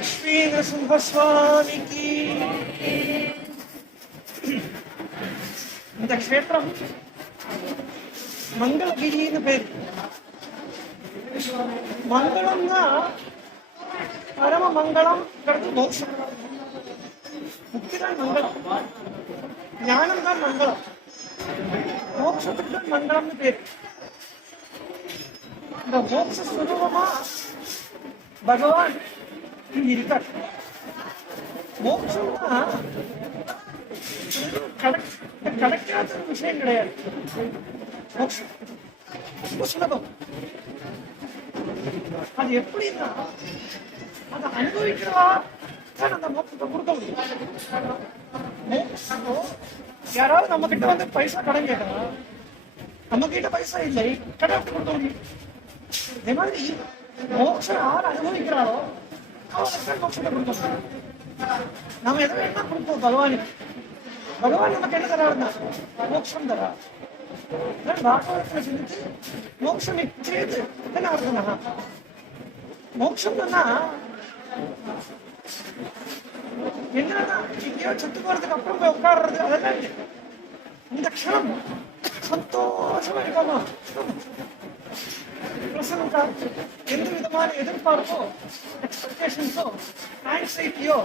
லக்ஷ்மி நரசிம்மஸ்வாமிக்கு. இந்த க்ஷேத்திரம் மங்களகிரின்னு பேர். மங்களம்னா பரம மங்களம், மோட்சம், முக்திதான் மங்களம், ஞானம் தான் மங்களம், மோட்சத்துக்கு தான் மங்களம்னு பேர். இந்த மோட்ச சுரூபமா பகவான் இங்க இருக்கார். மோட்சம்னா கிடைக்காத விஷயம் கிடையாது. மோட்சம் ரொம்ப சுலபம். அது எப்படின்னா அதை அனுபவிக்கிறா அந்த மோட்சத்தை கொடுக்க முடியும். யாராவது நம்ம கிட்ட வந்து பைசா கடன் கேட்கலாம், நம்ம கிட்ட பைசா இல்லை, கடன் கொடுக்க முடியும். அதே மாதிரி மோட்சம் யார் அனுபவிக்கிறாரோ அவனுக்கு மோட்சத்தை கொடுக்க முடியும். நம்ம எதை வேணா கொடுப்போம் பகவானுக்கு. பகவான் நமக்கு என்ன தராருன்னா மோட்சம் தரா. பாகவதத்துல சொல்லிட்டு மோட்சம் நிச்சயது என்ன அர்த்தம்னா, மோட்சம்னா என்னன்னா எங்கேயோ செத்து போறதுக்கு அப்புறம் போய் உட்கார்றது அதெல்லாம் இல்லை. இந்த க்ஷணம் சந்தோஷமா இருக்காமா, பிரசன்னதா, எந்த விதமான எதிர்பார்ப்போ எக்ஸ்பெக்டேஷன்ஸோ ஆங்ஸைட்டியோ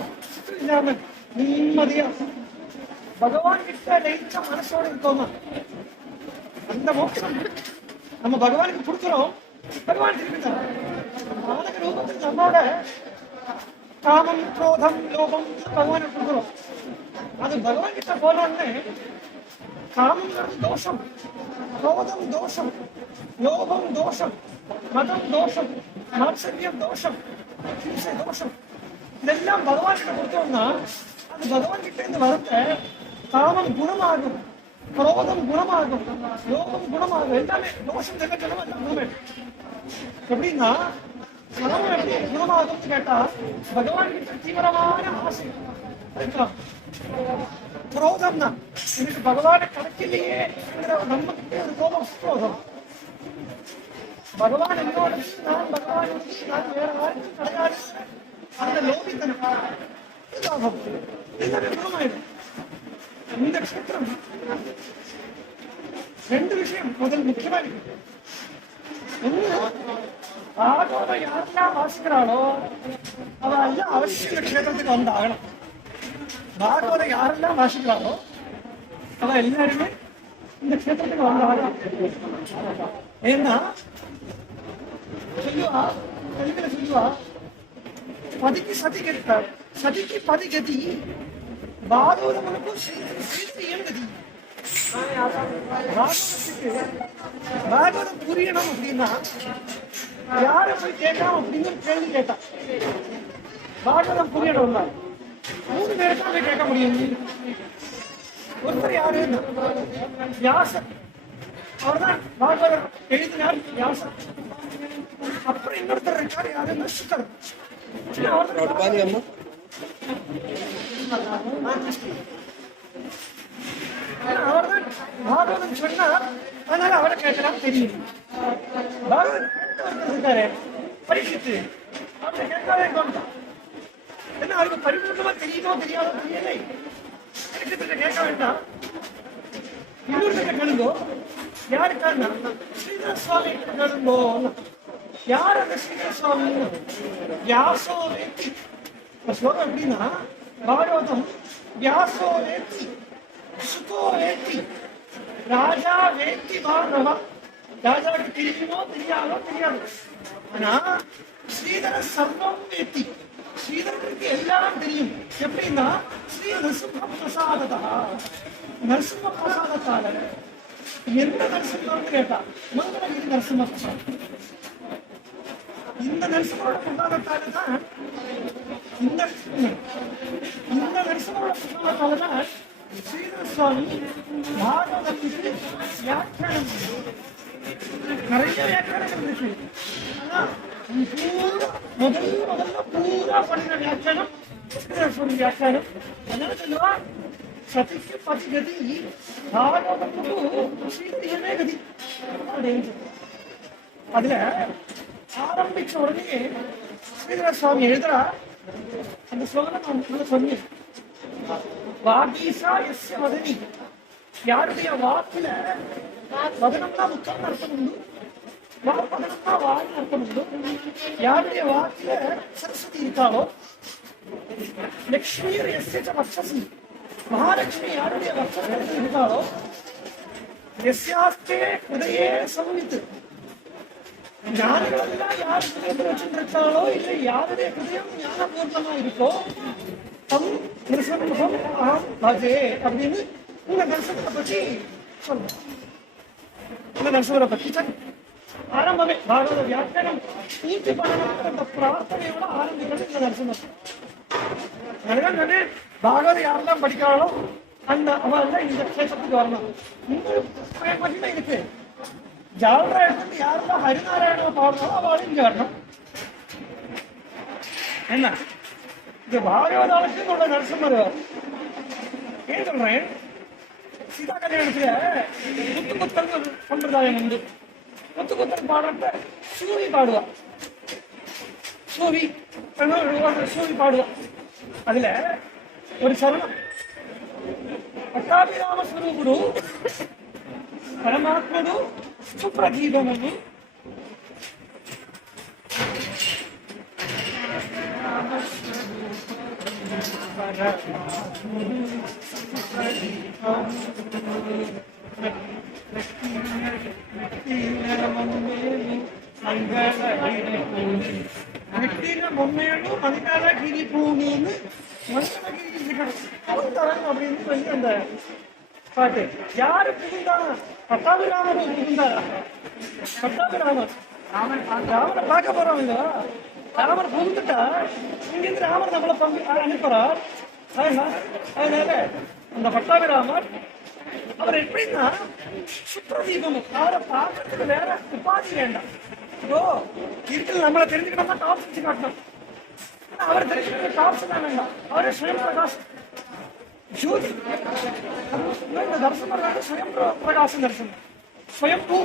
இல்லாம நிம்மதியா பகவான் கிட்ட லயிச்ச மனசோட இருக்கோமா, அந்த மோட்சம் நம்ம பகவானுக்கு கொடுக்குறோம். பகவான் திருப்பி தரோம். அவனுக்கு ரூபத்துக்கு நம்மோட காமம், குரோதம், லோபம் பகவானுக்கு கொடுக்குறோம். அது பகவான் கிட்ட போனோன்னு காமம் தோஷம், குரோதம் தோஷம், லோபம் தோஷம், மதம் தோஷம், மாத்சரியம் தோஷம், ஹிம்சை தோஷம், இதெல்லாம் பகவான் கிட்ட கொடுத்தோம்னா அது பகவான் கிட்ட இருந்து வரத்த காமம் குணமாகும், குரோதம் குணமாகும், லோகம் குணமாகும். எல்லாமே தோஷம் ஜெகஜனம் எல்லாம் குணமே. எப்படின்னா காமம் எப்படி குணமாகும்னு கேட்டா பகவான் கிட்ட தீவிரமான ஆசை இருக்கலாம். குரோதம் தான் எனக்கு பகவானை கிடைக்கலையே நம்ம கிட்ட ஒரு கோபம், குரோதம். பகவான் என்னோட நான் பகவான் நான் வேற யாருக்கும் கிடையாது அந்த லோபித்தனம், லாபம் எல்லாமே குணமாயிடும். இந்த க்ஷேத்திரம் ரெண்டு விஷயம் முதல் முக்கியமா இருக்கு. ஒண்ணு, பாகவதம் யாரெல்லாம் வாசிக்கிறாளோ அவ எல்லாம் அவசியம் இந்த க்ஷேத்திரத்துக்கு வந்து ஆகணும். பாகவதம் யாரெல்லாம் வாசிக்கிறாளோ அவ எல்லாருமே இந்த க்ஷேத்திரத்துக்கு வந்து ஆகணும். ஏன்னா சொல்லுவா, தெலுங்குல சொல்லுவா, பதிக்கு சதி கேட்பார், சதிக்கு பதி கதி, பாகவதமுக்கும் ஸ்ரீதரியம் கதி. பாகவதம் புரியணும் அப்படின்னா யார போய் கேட்கலாம் அப்படின்னு கேள்வி கேட்டான். பாகவதம் புரியணும்னா 3 பேரை தான் போய் கேட்க முடியும். ஒருத்தர் யாரு, வியாசர், அவர்தான் பாகவதம் எழுதினார் வியாசர். அப்புறம் இன்னொருத்தர் இருக்காரு யாருன்னா சுக்கர். அவர்தான் பாகவதம் சொன்னார், அதனால அவரை கேட்கலாம் தெரியும். பாகவதம் இருக்காரு பரீட்சித்து, அவரை கேட்கவே தோன்றான். ஏன்னா அவருக்கு பரிபூர்ணமா தெரியுதோ தெரியாதோ தெரியலை, பரீட்சித்து கேட்க வேண்டாம். இன்னொரு கழுங்கோ யாருக்காருன்னா ஸ்ரீதர சுவாமி கழுங்கோ. யார் அந்த ஸ்ரீதர சுவாமி? வியாசோ வேத்தி. ஸ்லோகம் எப்படின்னா பாகவதம் வியாசோ வேத்தி, சுகோ வேத்தி, ராஜா வேத்தி பாகவ. ராஜாவுக்கு தெரியுமோ தெரியாதோ தெரியாது, ஆனா ஸ்ரீதர சர்வம் வேத்தி, ஸ்ரீதரனுக்கு எல்லாம் தெரியும். எப்படின்னா ஸ்ரீ நரசிம்ம பிரசாததா, நரசிம்ம பிரசாதத்தால எந்த நரசிம்மம் கேட்டா மங்களகிரி நரசிம்ம பிரசாதம். இந்த நரசிம்மோட பிரசாதத்தால தான் இந்த நரசிம்மோட பிரசாதத்தால தான் ஸ்ரீதர சுவாமி பாகவதத்துக்கு வியாக்கியானம், நிறைய வியாக்கியானம் இருந்துச்சு. ஆனா முதல்ல பூரா பண்ணின வியாக்கியானம் ஸ்ரீதர சுவாமி வியாக்கியானம். அதனால சொல்லுவா சதிக்கு பதி கதி, பாகவதத்துக்கு ஸ்ரீதரியமே கதி. அதுல ஆரம்பிச்ச உடனே ஸ்ரீதர சுவாமி எழுதுறா, அந்த ஸ்லோகத்தை நான் உங்களுக்கு சொன்னேன். வாகீசா எஸ்ய வதனி, யாருடைய வாக்குல வதனம்னா முக்கம்னு அர்த்தம் உண்டு, வதனம்னா வான்னு அர்த்தம் உண்டு. யாருடைய வாக்குல சரஸ்வதி இருக்காளோ, லக்ஷ்மீர் எஸ்ய வக்ஷசி, மகாலட்சுமி யாருடைய வக்ஷத்தில் இருக்காளோ, எஸ்யாஸ்தே ஹிருதயே சம்வித், ஞானிகள் எல்லாம் யார் ஹிருதயத்தில் வச்சுருக்காளோ இல்லை யாருடைய ஹிருதயம் ஞானபூர்ணமா இருக்கோ தம் நிருசம்ஹம் அஹம் பஜே அப்படின்னு இந்த நரசிம்மரை பற்றி சொல்றோம். இந்த நரசிம்மரை பற்றி ஆரம்பமே பாகவத வியாக்கியானம் பூர்த்தி பண்ணணுங்கிற அந்த பிரார்த்தனையோட ஆரம்பிக்கிறது இந்த நரசிம்மர். அதனால பாகவத யாரெல்லாம் படிக்கிறாளோ அந்த அவெல்லாம் இந்த கஷேத்திரத்துக்கு வரணும். இன்னும் மகிமை இருக்கு. ஜாலரா எடுத்துட்டு யாரெல்லாம் ஹரிநாராயண பாடுறாலும் அவளும் இங்க வரணும். என்ன இந்த பாகவதாளுக்கு உள்ள நரசிம்மர் ஏன் சொல்றேன், சீதா கல்யாணத்துல முத்துக்குத்தல் சம்பிரதாயம் உண்டு. முத்துக்குத்தல் பாடுறப்ப சூரி பாடுவா, சூரி பாடுவா. அதுல ஒரு சரணம், పట్టాభిరామ స్వరూపుడు పరమాత్ముడు సుప్రదీపమును வெட்டின பொம்மையோடு மங்களகிரி பூமின்னு மங்களகிரி தரம் அப்படின்னு சொல்லி அந்த பாட்டு. யாரு புகுந்தானா? பட்டாபிராமர் புகுந்தாரா? பட்டாபிராமர் ராமனை பார்க்க போறோம் இல்லையா? ராமர் புகுந்துட்டா இங்கிருந்து ராமர் நம்மளை அனுப்புறார். அதனால அந்த பட்டாபிராமர் அவர் எப்படின்னா சுப்ரதீபம், அவரை பார்க்கறதுக்கு வேற உபாதி வேண்டாம். ஓ இருக்கிறது நம்மளை தெரிஞ்சுக்கணும்னா டாப்ஸ் வச்சு காட்டணும். அவர் தெரிஞ்சுக்கிற டாப்ஸ் தான் வேண்டாம், அவரே ஸ்வயம் பிரகாஷ் ஜோதி. இந்த தரிசனம் ஸ்வயம் பிரகாசம் தரிசனம். ஸ்வயம்பூ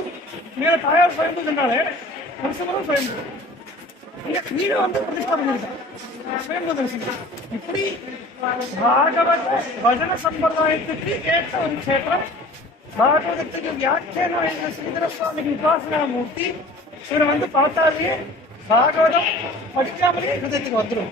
மேல தாயார் ஸ்வயம்பூ என்றாலே தரிசனம் ஸ்வயம்பூ. இங்க கீழே பிரதிஷ்டா பண்ணிருக்காங்க ஸ்வயம்பூ தரிசனம். இப்படி பாகவத பஜன சம்பிரதாயத்துக்கு ஏற்ற ஒரு கஷேத்திரம். பாகவதத்துக்கு வியாக்கியானம் என்ற ஸ்ரீதர சுவாமிக்கு உபாசனா மூர்த்தி. இவரை பார்த்தாலே பாகவதம் படிக்காமலே ஹிருதயத்துக்கு வந்துடும்.